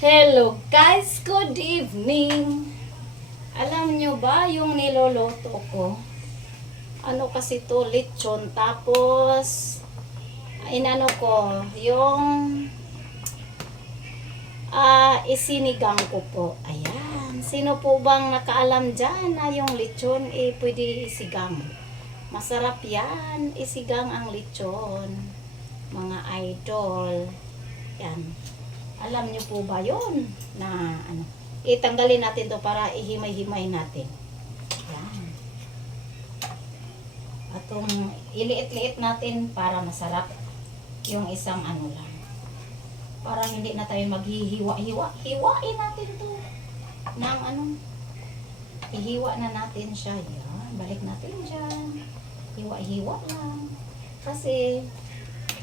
Hello guys, good evening. Alam nyo ba yung niloloto ko? Ano kasi to, lechon. Tapos, inano ko, yung isinigang ko po. Ayan. Sino po bang nakaalam dyan na yung lechon pwede isigang? Masarap yan. Isigang ang lechon. Mga idol. Yan. Alam nyo po ba yun? Na ano, itanggalin natin to para ihimay-himay natin. Yan. Atong iliit-liit natin para masarap yung isang ano lang. Para hindi na tayo maghihiwa-hiwa. Hiwain natin to. Nang ano, ihiwa na natin siya. Yan. Balik natin dyan. Hiwa-hiwa lang. Kasi,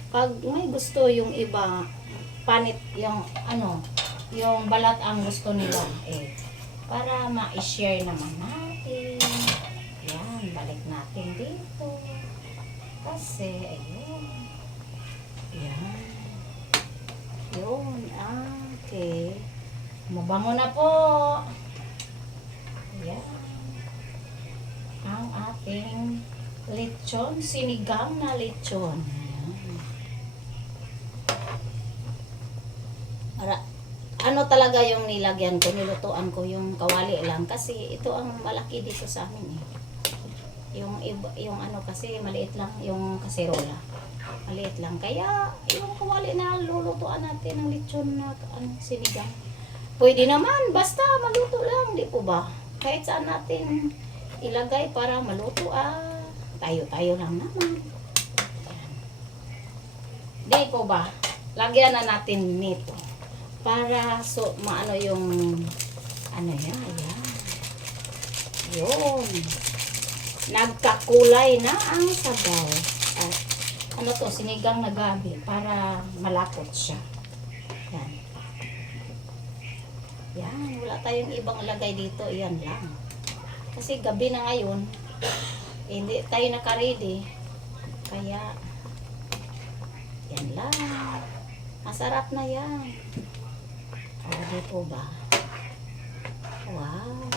pag may gusto yung iba, panit yung ano, yung balat ang gusto nila para ma-share naman natin. Yan, balik natin dito. Kasi, ayun. Yan. Yun, okay. Mabango na po. Yan. Ang ating lechon, sinigang na lechon. Ano talaga yung nilagyan ko, nilutuan ko yung kawali lang kasi ito ang malaki dito sa amin yung ano kasi maliit lang yung kaserola. Maliit lang kaya yung kawali na lulutuan natin ng lechon na sinigang. Pwede naman basta maluto lang, di po ba? Kahit saan natin ilagay para maluto tayo lang naman. Di po ba? Lagyan na natin nito. Para maano yung ano yan, ayan. Yun. Nagkakulay na ang sabaw. At ano to, sinigang na gabi para malapot siya. Yan. Yan, wala tayong ibang lagay dito, yan lang. Kasi gabi na ngayon, hindi tayo naka-ready. Kaya yan lang. Masarap na yan. Di po ba? Wow.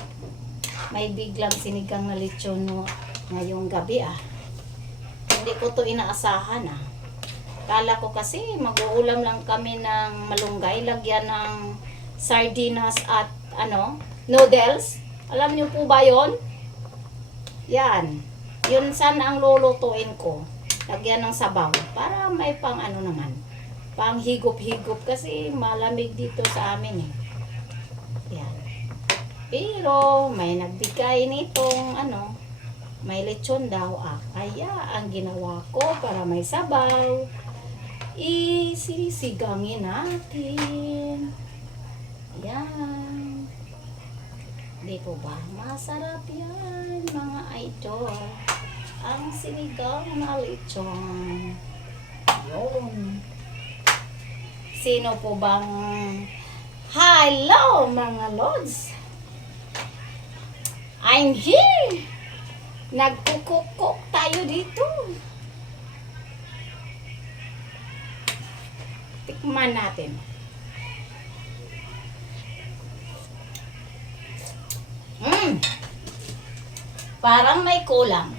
May biglang sinigang na lechon ngayong gabi Hindi ko to inaasahan Kala ko kasi mag-uulam lang kami ng malunggay, lagyan ng sardinas at noodles. Alam niyo po ba yon? Yan. Yun sana ang lulutuin ko. Lagyan ng sabaw para may pang naman. Pang higop-higop kasi malamig dito sa amin Yan. Pero may nagbigay nitong may lechon daw kaya ang ginawa ko para may sabaw, isisigangin natin. Yan. Di po ba? Masarap yan mga idol. Ang sinigang na lechon. Yun. Sino po bang hello mga lods? I'm here. Nagkukukok tayo dito. Tikman natin. Parang may kulang.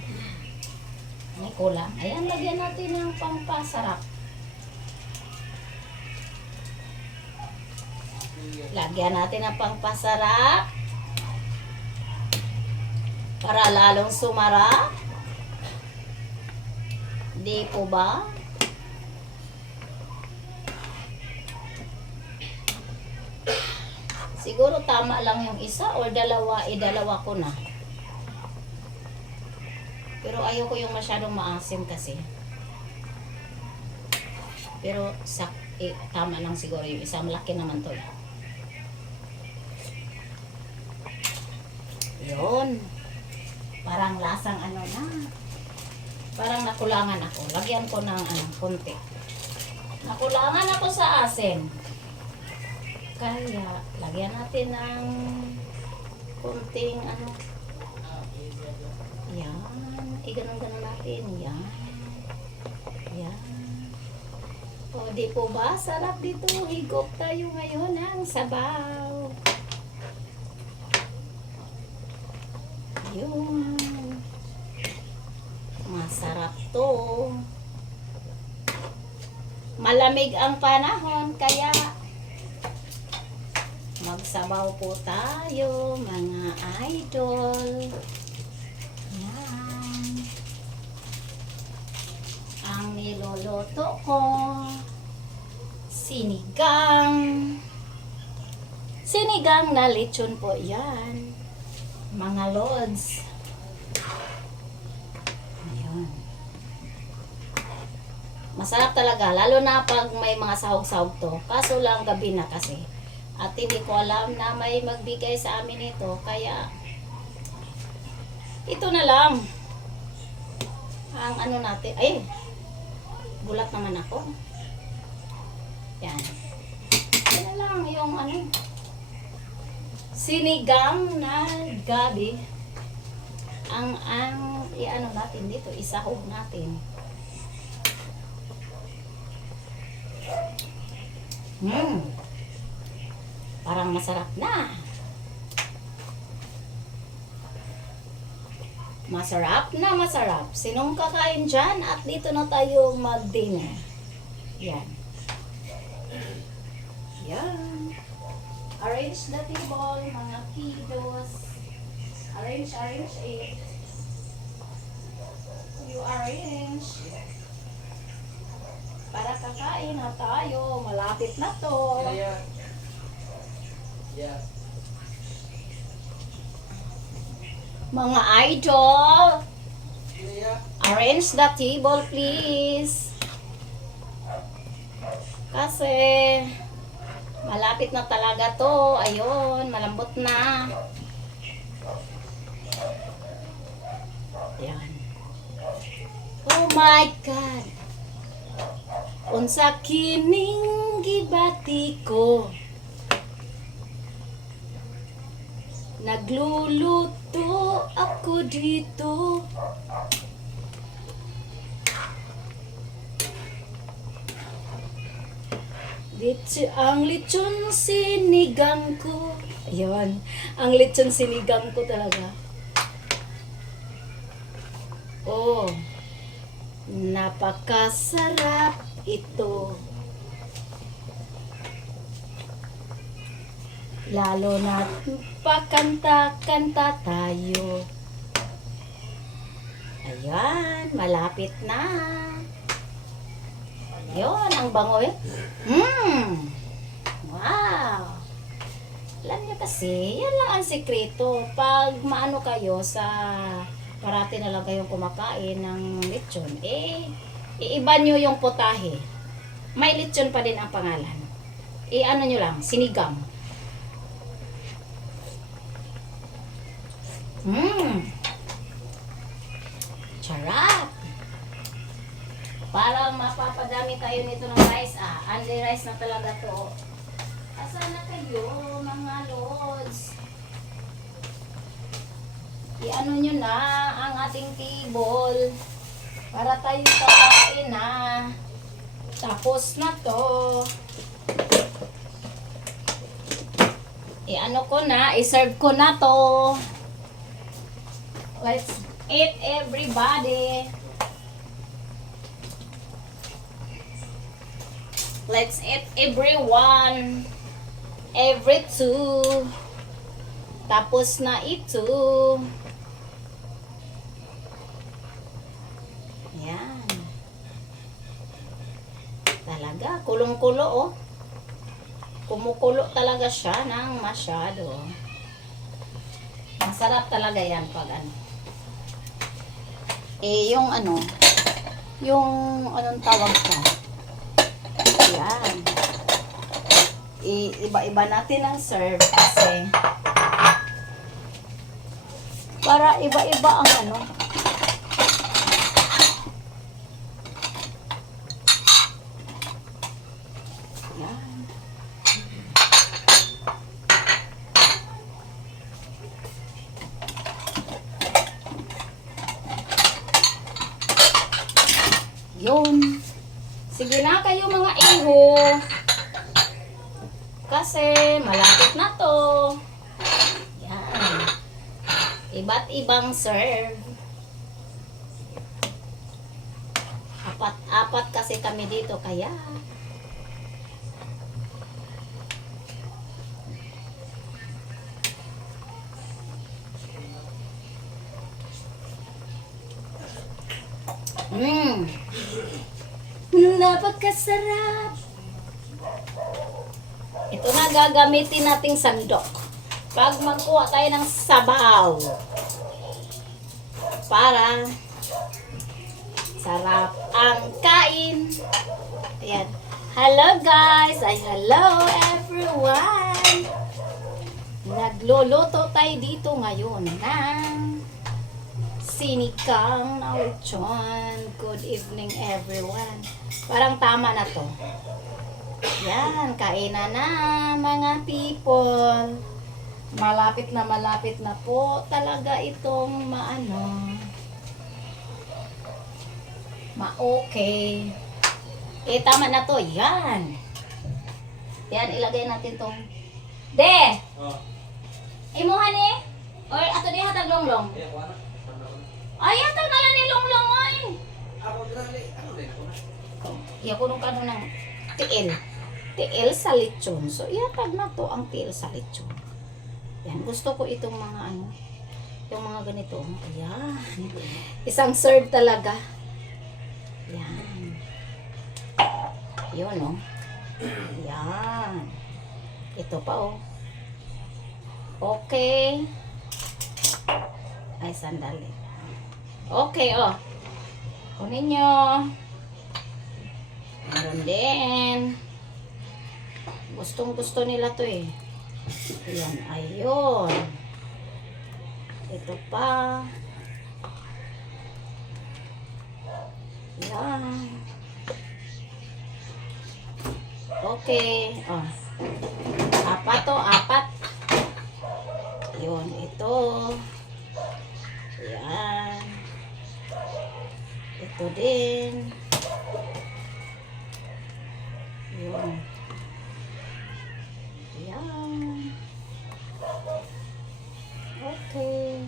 May kulang. Ayan, lagyan natin ng pampasarap. Lagyan natin ang pangpasarap para lalong sumarap. Di po ba? Siguro tama lang yung isa or dalawa, idalawa ko na. Pero ayoko yung masyadong maasim kasi. Pero tama lang siguro yung isa, malaki naman to Yun. Parang lasang na. Parang nakulangan ako. Lagyan ko ng konti. Nakulangan ako sa asin. Kaya, lagyan natin ng konting Yan. Iganon-ganon natin. Yan. Yan. O, di po ba? Sarap dito. Higop tayo ngayon ng sabaw. Yun. Masarap to. Malamig ang panahon, kaya magsabaw po tayo, mga idol. Yan. Ang niloloto ko, sinigang na lechon po yan, mga lods. Ayun. Masarap talaga, lalo na pag may mga sahog-sahog to. Kaso lang gabi na kasi. At hindi ko alam na may magbigay sa amin ito, kaya ito na lang ang ano natin. Ay, gulat naman ako. Yan. Yan na lang yung ano, sinigang na gabi. Ang i-ano natin dito, isahog natin. Parang masarap na. Masarap na masarap. Sinong kakain dyan? At dito na tayo mag-dinner. Yan. Yan. Arrange the table, mga kiddos. Arrange it. You arrange. Para kakain na tayo. Malapit na to. Yeah. Mga idol, Yeah. arrange the table please. Kasi malapit na talaga to. Ayun, malambot na. Yan. Oh my God. Unsa kining gibati ko? Nagluluto ako dito. Dito ang lechon sinigang ko. Ayun, ang lechon sinigang ko talaga. Oh, napakasarap ito. Lalo na pakanta-kanta tayo. Ayan, malapit na. Ayun, ang bango eh. Wow. Alam niyo kasi, yan lang ang sekreto. Pag maano kayo sa parati na lang kayong kumakain ng lechon, iiba nyo yung potahe. May lechon pa din ang pangalan. Ano nyo lang, sinigang. Charap. Para mapapadami tayo nito ng rice. Only rice na talaga to. Asa na kayo, mga lods? I-ano nyo na ang ating table para tayo kakain na. Tapos na to. I-ano ko na, i-serve ko na to. Let's eat, everybody. Let's eat, everyone. Every two. Tapos na ito. Yan. Talaga, kulong-kulo oh. Kumukulo talaga siya ng masyado. Masarap talaga yan pag ano. Yung ano, yung anong tawag ka? Yan. Iba-iba natin ang serve kasi para iba-iba ang ano. Yan. Yun. Sige na kayo mga Kasi malapit na to. Yan. Iba't ibang serve. Apat kasi kami dito kaya. Napakasarap. Ito na gagamitin nating sandok. Pag magkuha tayo ng sabaw. Para sarap ang kain. Ayan. Hello guys! Ay hello everyone! Nagluluto tayo dito ngayon ng sinigang na lechon. Good evening everyone. Parang tama na to. Yan, kainan na mga people. Malapit na po talaga itong ma-okay. Tama na to. Yan. Yan, ilagay natin tong De! Imuhan eh? Or ato di hatag longlong? Ay, hatag na lang ni longlong ay. Iya ko nung kano ng tiil. Tiil sa lechon. So, ihatag na to ang tiil sa lechon. Yan, gusto ko itong mga yung mga ganito. Ayan. Isang serve talaga. Yan. Yun, oh. Yan. Ito pa, oh. Okay. Ay, sandali. Okay, oh. Kunin nyo. Meron din. Gustong-gusto nila to eh. Ayan, ayun. Ito pa. Yan. Okay. Oh. Apat to, apat. Yun, ito. Yan. Ito din. Yun. Yan. Okay.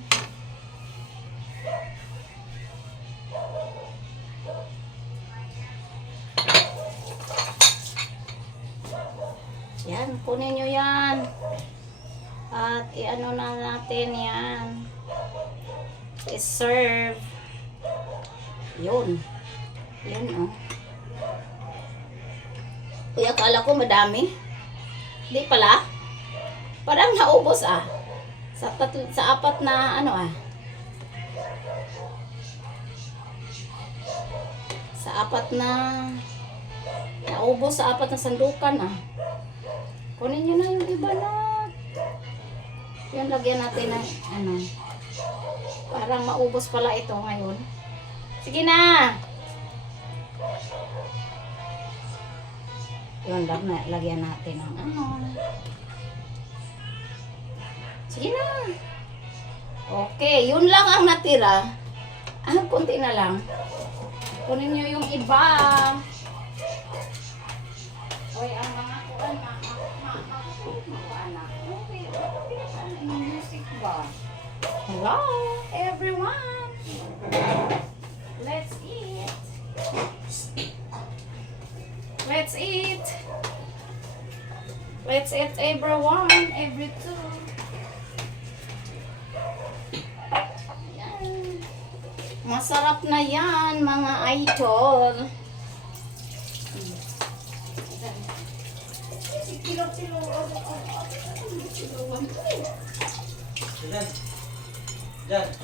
Yan, kunin nyo yan. At i-ano na natin yan. I-serve. Yun. Yun, oh. Uy, akala ko madami. Hindi pala. Parang naubos, ah. Sa apat na, Sa apat na, naubos sa apat na sandukan, ah. Kunin nyo na yung iba na. Yan, lagyan natin ng, parang maubos pala ito ngayon. Sige na! Yun, lagyan natin ng Sige na! Okay, yun lang ang natira. Kunti na lang. Kunin nyo yung iba. Oy, ang mga kuan, music ba? Hello, everyone! Let's eat! Let's eat! Let's eat, everyone! Every two! Yan. Masarap na yan, mga idol!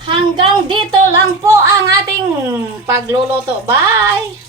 Hanggang dito lang po ang ating pagluluto. Bye!